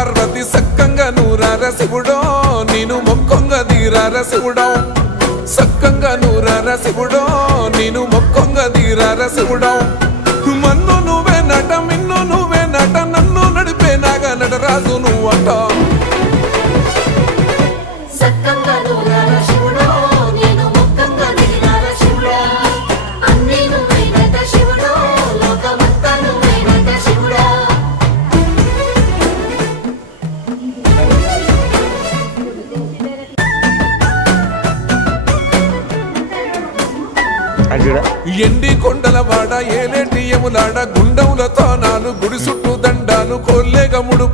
పార్వతి సక్కంగా నూరార శివుడో నేను మొక్కొంగ దీరార శివుడో సక్కంగా నూరార శివుడో నేను మొక్కొంగ దీరార శివుడో మన్ను నువ్వే నట మిన్ను నువ్వే నట నన్ను నడిపే నాగ నటరాజు నువ్వట ఎండి కొండల వాడ ఏలేటి యములాడ గుండములతో నాలు గుడి చుట్టూ దండాలు కొల్లేగముడు